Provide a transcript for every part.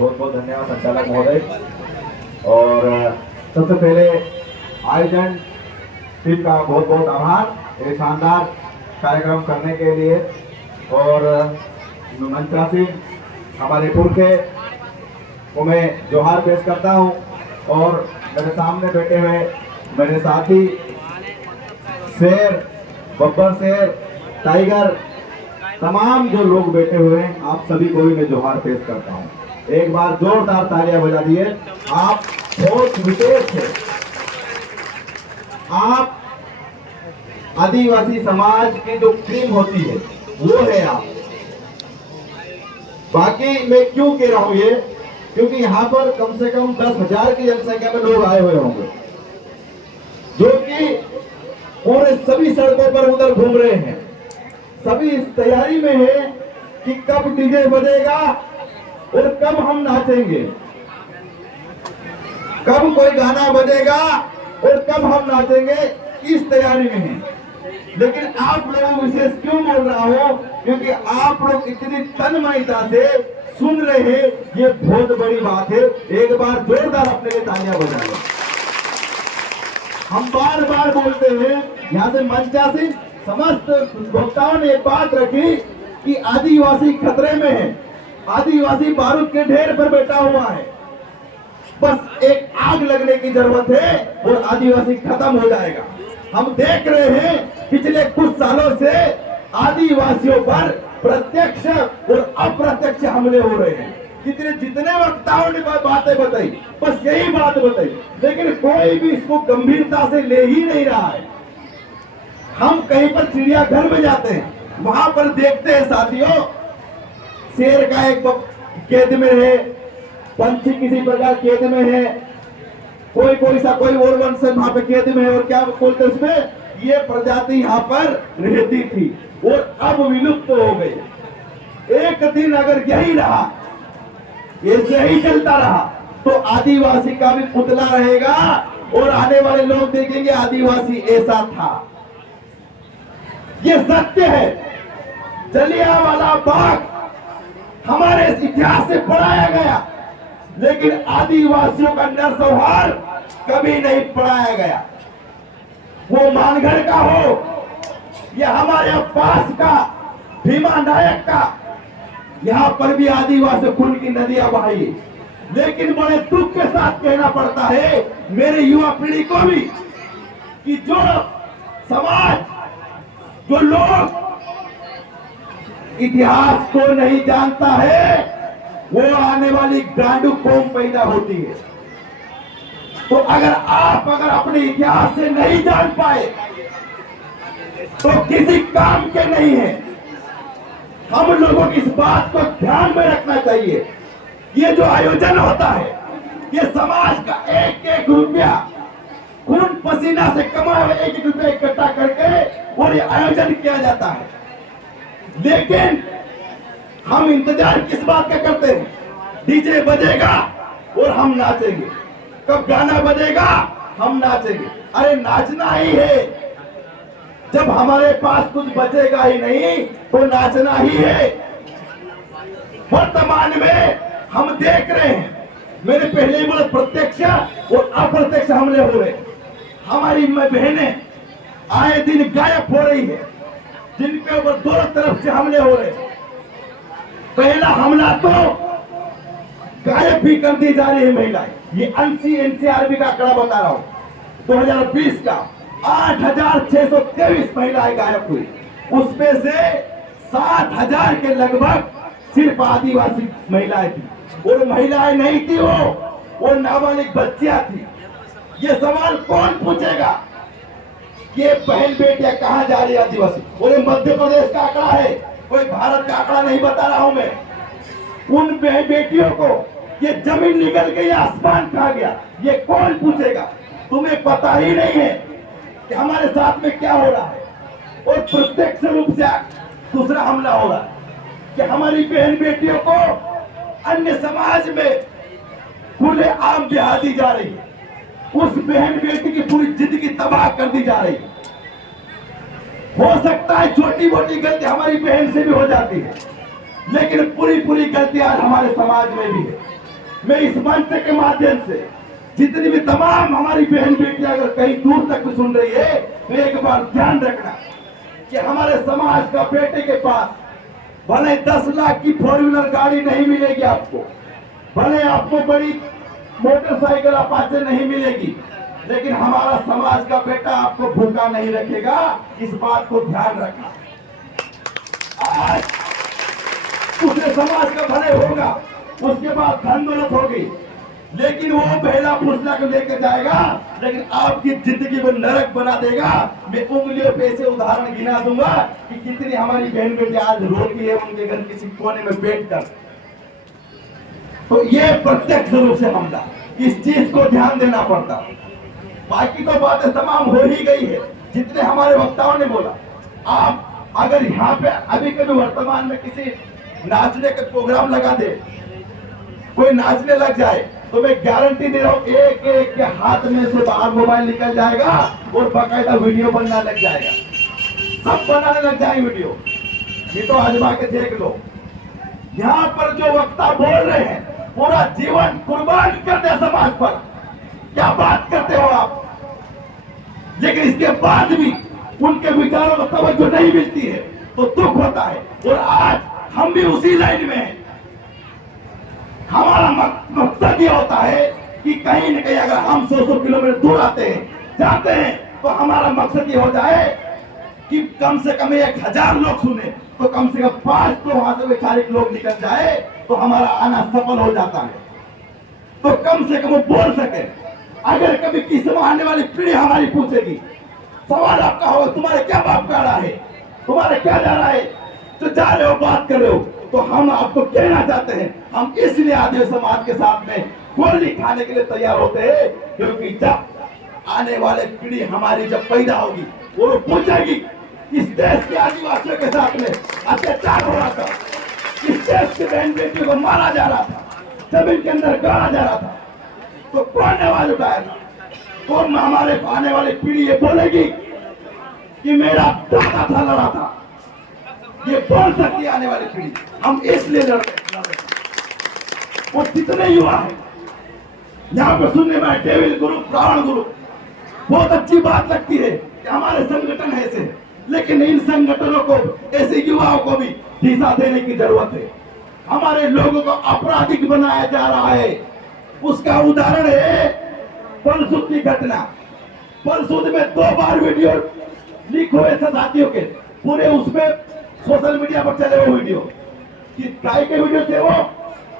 बहुत बहुत धन्यवाद संचालक महोदय। और सबसे पहले आयोजन टीम का बहुत बहुत आभार ये शानदार कार्यक्रम करने के लिए। और मंचासीन हमारे पुरखे को मैं जोहार पेश करता हूँ। और मेरे सामने बैठे हुए मेरे साथी शेर, बब्बर शेर, टाइगर, तमाम जो लोग बैठे हुए हैं आप सभी को भी मैं जोहार पेश करता हूँ। एक बार जोरदार तालियां बजा दिए। आप बहुत विशेष है, आप आदिवासी समाज की जो क्रीम होती है वो है आप। बाकी मैं क्यों कह रहा हूं ये, क्योंकि यहाँ पर कम से कम 10,000 की जनसंख्या में लोग आए हुए होंगे जो कि पूरे सभी सड़कों पर उधर घूम रहे हैं। सभी इस तैयारी में है कि कब डीजे बजेगा और कब हम नाचेंगे, कब कोई गाना बजेगा और कब हम नाचेंगे, इस तैयारी में है। लेकिन आप लोग विशेष क्यों बोल रहा हूं, क्योंकि आप लोग इतनी तन्मयता से सुन रहे हैं, ये बहुत बड़ी बात है। एक बार जोरदार अपने लिए तालियां बजाएं। हम बार बार बोलते हैं, यहाँ से मंचासीन समस्त वक्ताओं ने एक बात रखी कि आदिवासी खतरे में है, आदिवासी बारूद के ढेर पर बैठा हुआ है, बस एक आग लगने की जरूरत है और आदिवासी खत्म हो जाएगा। हम देख रहे हैं पिछले कुछ सालों से आदिवासियों पर प्रत्यक्ष और अप्रत्यक्ष हमले हो रहे हैं। जितने वक्ताओं ने बातें बताई, बस यही बात बताई, लेकिन कोई भी इसको गंभीरता से ले ही नहीं रहा है। हम कहीं पर चिड़ियाघर में जाते हैं, वहां पर देखते हैं साथियों, शेर का एक कैद में है, पंछी किसी प्रकार कैद में है, कोई सा कोई और वंश वहां पे कैद में है। और क्या बोलते उसमें, ये प्रजाति यहाँ पर रहती थी और अब विलुप्त हो गई। एक दिन अगर यही रहा, ऐसे ही चलता रहा, तो आदिवासी का भी पुतला रहेगा और आने वाले लोग देखेंगे आदिवासी ऐसा था। ये सत्य है। जलियांवाला बाग हमारे इतिहास से पढ़ाया गया, लेकिन आदिवासियों का नरसंहार कभी नहीं पढ़ाया गया। वो मानगढ़ का हो या हमारे पास का भीमा नायक का, यहाँ पर भी आदिवासी खून की नदियां बहाई। लेकिन बड़े दुख के साथ कहना पड़ता है मेरे युवा पीढ़ी को भी कि जो समाज, जो लोग इतिहास को नहीं जानता है, वो आने वाली गांडू कौम पैदा होती है। तो अगर अपने इतिहास से नहीं जान पाए तो किसी काम के नहीं है। हम लोगों की इस बात को ध्यान में रखना चाहिए। ये जो आयोजन होता है, ये समाज का एक एक रुपया खून पसीना से कमाए हुए एक एक रुपया इकट्ठा करके और ये आयोजन किया जाता है। लेकिन हम इंतजार किस बात का करते हैं, डीजे बजेगा और हम नाचेंगे, कब गाना बजेगा हम नाचेंगे। अरे नाचना ही है, जब हमारे पास कुछ बचेगा ही नहीं तो नाचना ही है। वर्तमान में हम देख रहे हैं, मेरे पहले ही बोले प्रत्यक्ष और अप्रत्यक्ष हमले हो रहे। हमारी बहनें आए दिन गायब हो रही है, जिनके ऊपर दोनों तरफ से हमले हो रहे। पहला हमला तो गायब भी कर दी जा रही है महिलाएं। ये एनसीआरबी का आंकड़ा बता रहा हूं, 2020 का 8,623 महिलाएं गायब हुई। उसमें से 7,000 के लगभग सिर्फ आदिवासी महिलाएं थी। और महिलाएं नहीं थी, वो नाबालिग बच्चियां थी। ये सवाल कौन पूछेगा, ये बहन बेटियां कहां जा रही है आदिवासी? और मध्य प्रदेश का आंकड़ा है, कोई भारत का आंकड़ा नहीं बता रहा हूं मैं। उन बहन बेटियों को ये जमीन निकल गई, आसमान खा गया, ये कौन पूछेगा? तुम्हें पता ही नहीं है कि हमारे साथ में क्या हो रहा है। और प्रत्यक्ष रूप से दूसरा हमला हो रहा है कि हमारी बहन बेटियों को अन्य समाज में खुले आम ब्याह दी जा रही है। उस बहन बेटी की पूरी जिंदगी तबाह कर दी जा रही है। हो सकता है छोटी मोटी गलती हमारी बहन से भी हो जाती है, लेकिन पूरी गलतियां हमारे समाज में भी है। मैं इस मंच के माध्यम से जितनी भी तमाम हमारी बहन बेटियां अगर कहीं दूर तक भी सुन रही है, तो एक बार ध्यान रखना कि हमारे समाज का बेटे के पास भले 10 लाख की 4 व्हीलर गाड़ी नहीं मिलेगी आपको, भले आपको बड़ी मोटरसाइकिल अपाचे नहीं मिलेगी, लेकिन हमारा समाज का बेटा आपको भूखा नहीं रखेगा। इस बात को ध्यान रखना। आज दूसरे समाज का भले होगा, उसके बाद धन दौलत होगी, लेकिन वो पहला फुसला को लेकर जाएगा, लेकिन आपकी जिंदगी को नरक बना देगा। मैं उंगलियों पे ऐसे उदाहरण गिना दूंगा कि कितनी हमारी बहन बेटी आज रो रही है उनके घर किसी कोने में बैठकर। तो ये प्रत्यक्ष रूप से हमला, इस चीज को ध्यान देना पड़ता। बाकी तो बातें तमाम हो ही गई है, जितने हमारे वक्ताओं ने बोला। आप अगर यहाँ पे अभी कभी वर्तमान में किसी नाचने का प्रोग्राम लगा दे, कोई नाचने लग जाए, तो मैं गारंटी दे रहा हूँ एक एक के हाथ में से बाहर मोबाइल निकल जाएगा और बाकायदा वीडियो बनना लग जाएगा, सब बनाने लग जाएंगे वीडियो। ये तो आजमा के देख लो। यहाँ पर जो वक्ता बोल रहे हैं पूरा जीवन कुर्बान कर दे समाज पर, क्या बात करते हो आप। लेकिन इसके बाद भी उनके विचारों को तवज्जो नहीं मिलती है तो दुख होता है। और आज हम भी उसी लाइन में हैं। हमारा मकसद ये होता है कि कहीं न कहीं अगर हम 100 किलोमीटर दूर आते हैं जाते हैं, तो हमारा मकसद ये हो जाए कि कम से कम 1000 लोग सुने, तो कम से कम 5 तो वहां से वैचारिक लोग निकल जाए, तो हमारा आना सफल हो जाता है। तो कम से कम वो बोल सके। अगर कभी किसी में आने वाली पीढ़ी हमारी पूछेगी, सवाल आपका होगा तुम्हारे क्या बाप का रहा है, तुम्हारे क्या जा रहा है, तो जा रहे हो बात कर रहे हो, तो हम आपको कहना चाहते हैं, हम इसलिए आदिवासी समाज के साथ में गोली खाने के लिए तैयार होते हैं, क्योंकि जब आने वाले पीढ़ी हमारी जब पैदा होगी, वो पूछेगी इस देश के आदिवासियों के साथ में अत्याचार हो रहा था, इस देश के बहन बेटियों को मारा जा रहा था, जमीन के अंदर गाड़ा जा रहा था, तो कौन आवाज उठाएगा? कौन हमारे आने वाली पीढ़ी ये बोलेगी कि मेरा दादा था, लड़ा था? ये बोल सकती है आने वाली पीढ़ी। हम इसलिए लड़ते हैं। वो कितने युवा हैं यहाँ पे सुनने में, डेविल गुरु, प्राण गुरु, बहुत अच्छी बात लगती है कि हमारे संगठन ऐसे, लेकिन इन संगठनों को, ऐसे युवाओं को भी दिशा देने की जरूरत है। हमारे लोगों को आपराधिक बनाया जा रहा है। उसका उदाहरण है पलसूद की घटना। पलसूद में 2 बार वीडियो लीक हुए थे साथियों के, पूरे उसमें सोशल मीडिया पर चले वो वीडियो कि काय के वीडियो थे वो,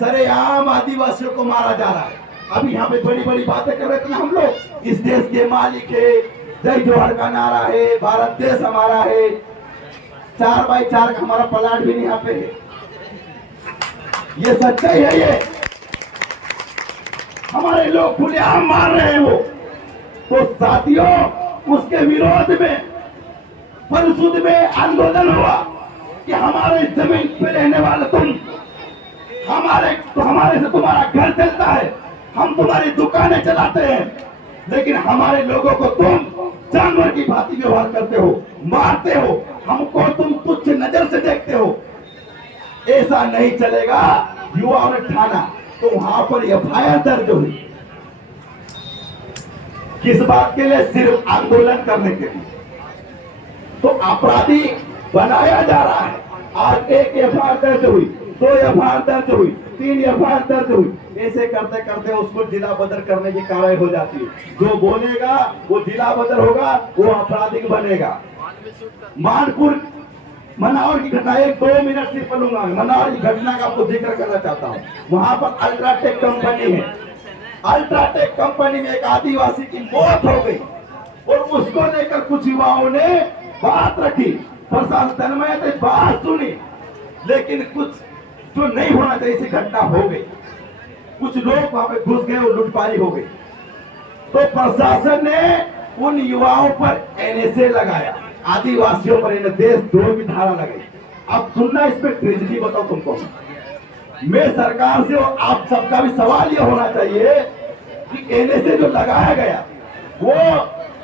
सरेआम आदिवासियों को मारा जा रहा है। अभी यहाँ पे बड़ी बड़ी बातें कर रहे थे हम लोग, इस देश के मालिक है, जय जोहर का नारा है, भारत देश हमारा है, 4x4 का हमारा प्लाट भी नहीं यहाँ पे है। ये सच्चाई है। ये हमारे लोग खुलेआम मार रहे हैं वो। तो साथियों, उसके विरोध में पलसूद में आंदोलन हुआ कि हमारे जमीन पे रहने वाले तुम, हमारे से तुम्हारा घर चलता है, हम तुम्हारी दुकानें चलाते हैं, लेकिन हमारे लोगों को तुम जानवर की भांति व्यवहार करते हो, मारते हो, हमको तुम तुच्छ नजर से देखते हो। ऐसा नहीं चलेगा। युवाओं ने ठाना, तो वहां पर एफआईआर दर्ज हुई। किस बात के लिए? सिर्फ आंदोलन करने के लिए। तो अपराधी बनाया जा रहा है। आज 1 एफआईआर दर्ज हुई, 2 एफआईआर दर्ज हुई, 3 एफआईआर दर्ज हुई। ऐसे करते करते उसको जिला बदर करने की कार्रवाई हो जाती है। जो बोलेगा वो जिला बदर होगा, वो अपराधिक बनेगा। मानपुर मनावर की घटना, 1-2 मिनट सिर्फ बोलूंगा। मनावर की घटना का आपको जिक्र करना चाहता हूँ। वहां पर अल्ट्राटेक कंपनी है। अल्ट्राटेक कंपनी में एक आदिवासी की मौत हो गई और उसको लेकर कुछ युवाओं ने बात रखी। प्रशासन में बात सुनी, लेकिन कुछ जो नहीं होना चाहिए ऐसी घटना हो गई। कुछ लोग वहां पे घुस गए और लूटपारी हो गई। तो प्रशासन ने उन युवाओं पर एनएसए लगाया, आदिवासियों पर देशद्रोह की धारा लगाई। अब सुनना, इस पे ट्रेजेडी बताओ तुमको। मैं सरकार से और आप सबका भी सवाल यह होना चाहिए कि एनएसए जो लगाया गया वो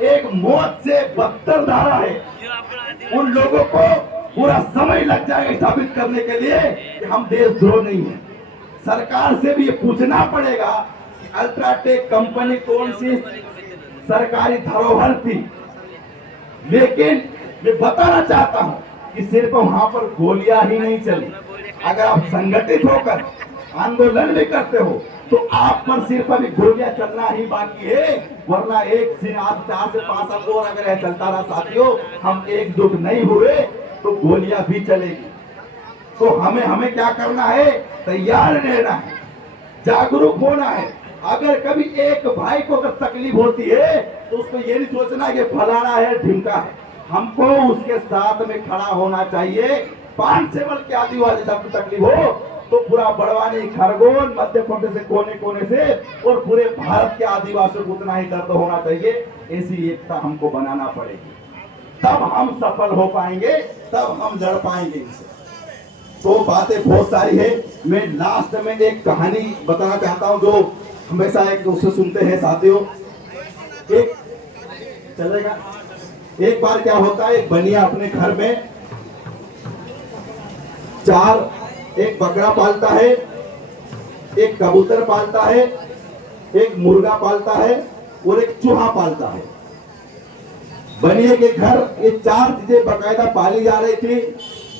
एक मौत से बदतर धारा है। उन लोगों को पूरा समय लग जाएगा साबित करने के लिए कि हम देशद्रोह नहीं है। सरकार से भी ये पूछना पड़ेगा कि अल्ट्राटेक कंपनी कौन सी सरकारी धरोहर थी। लेकिन मैं बताना चाहता हूं कि सिर्फ वहां पर गोलियां ही नहीं चली। अगर आप संगठित होकर आंदोलन भी करते हो तो आप पर सिर्फ अभी गोलियां चलना ही बाकी है, वरना एक दिन आज 4 से 5 साल और अगर यह चलता रहा साथियों, हम एकजुट नहीं हुए तो गोलियां भी चलेगी। तो हमें क्या करना है, तैयार रहना है, जागरूक होना है। अगर कभी एक भाई को अगर तकलीफ होती है तो उसको ये नहीं सोचना कि फलाना है ढिमका है, हमको उसके साथ में खड़ा होना चाहिए। 5 से बढ़ के आदिवासी सबको तकलीफ हो तो पूरा बड़वानी, खरगोन, मध्य प्रदेश से कोने कोने से और पूरे भारत के आदिवासियों को उतना ही दर्द होना चाहिए। ऐसी एकता हमको बनाना पड़ेगी, तब हम सफल हो पाएंगे, तब हम लड़ पाएंगे इनसे। तो बातें बहुत सारी है। मैं लास्ट में एक कहानी बताना चाहता हूं जो हमेशा एक दूसरे सुनते हैं साथियों। एक चलेगा, एक बार क्या होता है, एक बनिया अपने घर में एक बकरा पालता है, एक कबूतर पालता है, एक मुर्गा पालता है और एक चूहा पालता है। बनिए के घर ये 4 चीजें बाकायदा पाली जा रही थी,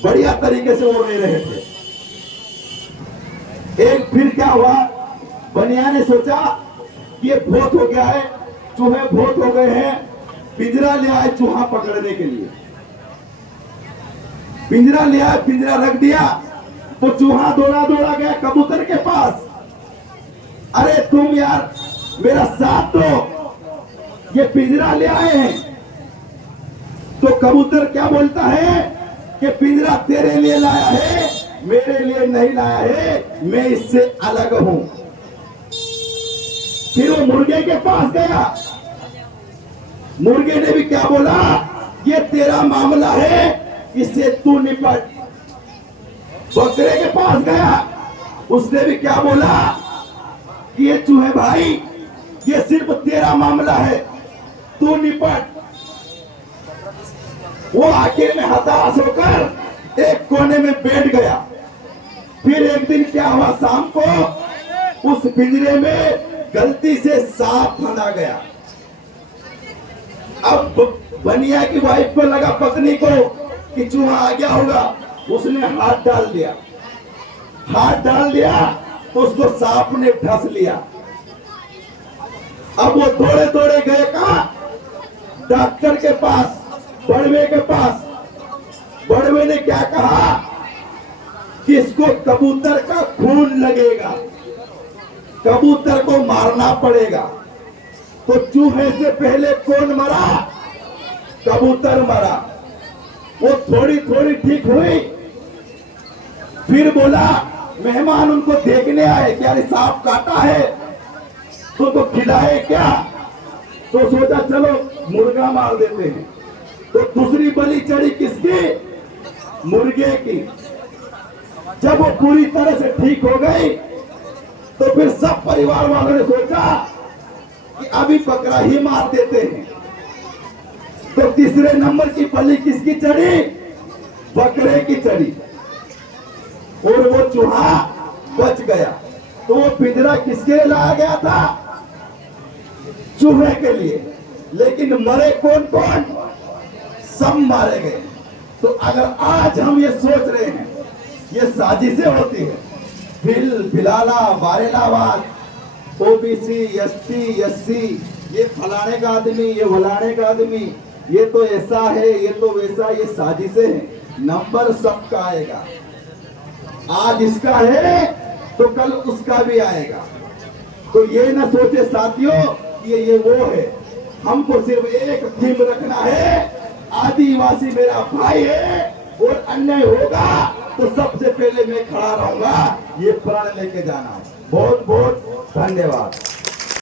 बढ़िया तरीके से वो रह रहे थे। एक फिर क्या हुआ, बनिया ने सोचा कि ये बहुत हो गया है, चूहे बहुत हो गए हैं, पिंजरा ले आए चूहा पकड़ने के लिए। पिंजरा ले आए, पिंजरा रख दिया तो चूहा दौड़ा दौड़ा गया कबूतर के पास। अरे तुम यार मेरा साथ दो, ये पिंजरा ले आए हैं। तो कबूतर क्या बोलता है कि पिंजरा तेरे लिए लाया है, मेरे लिए नहीं लाया है, मैं इससे अलग हूं। फिर वो मुर्गे के पास गया, मुर्गे ने भी क्या बोला, ये तेरा मामला है, इससे तू निपट। बकरे के पास गया, उसने भी क्या बोला कि ये चूहे भाई, ये सिर्फ तेरा मामला है, तू निपट। वो आखिर में हताश होकर एक कोने में बैठ गया। फिर एक दिन क्या हुआ, शाम को उस पिंजरे में गलती से सांप फंसा गया। अब बनिया की वाइफ को लगा, पत्नी को, कि चूहा आ गया होगा, उसने हाथ डाल दिया। हाथ डाल दिया तो उसको सांप ने फंस लिया। अब वो दौड़े दौड़े गए कहा, डॉक्टर के पास, बड़वे के पास। बड़वे ने क्या कहा कि इसको कबूतर का खून लगेगा, कबूतर को मारना पड़ेगा। तो चूहे से पहले कौन मरा, कबूतर मरा। वो थोड़ी थोड़ी ठीक हुई। फिर बोला, मेहमान उनको देखने आए, क्या सांप काटा है तो खिलाए क्या। तो सोचा चलो मुर्गा मार देते हैं। तो दूसरी बलि चढ़ी किसकी, मुर्गे की। जब वो पूरी तरह से ठीक हो गई तो फिर सब परिवार वालों ने सोचा कि अभी बकरा ही मार देते हैं। तो तीसरे नंबर की बलि किसकी चढ़ी, बकरे की चढ़ी, और वो चूहा बच गया। तो वो पिंजरा किसके लिए लाया गया था, चूहे के लिए। लेकिन मरे कौन कौन, सब मारे गए। तो अगर आज हम ये सोच रहे हैं ये साजिशें होती है, भिलाला, बारेलाबाद, ओबीसी, एसटी, एससी, ये फलाने का आदमी, ये फलाने का आदमी, ये तो ऐसा है, ये तो वैसा, ये साजिशें हैं। नंबर सबका आएगा, आज इसका है तो कल उसका भी आएगा। तो ये ना सोचे साथियों ये वो है। हमको सिर्फ एक थीम रखना है, आदिवासी मेरा भाई है और अन्याय होगा तो सबसे पहले मैं खड़ा रहूंगा, ये प्रण लेके जाना है। बहुत बहुत धन्यवाद।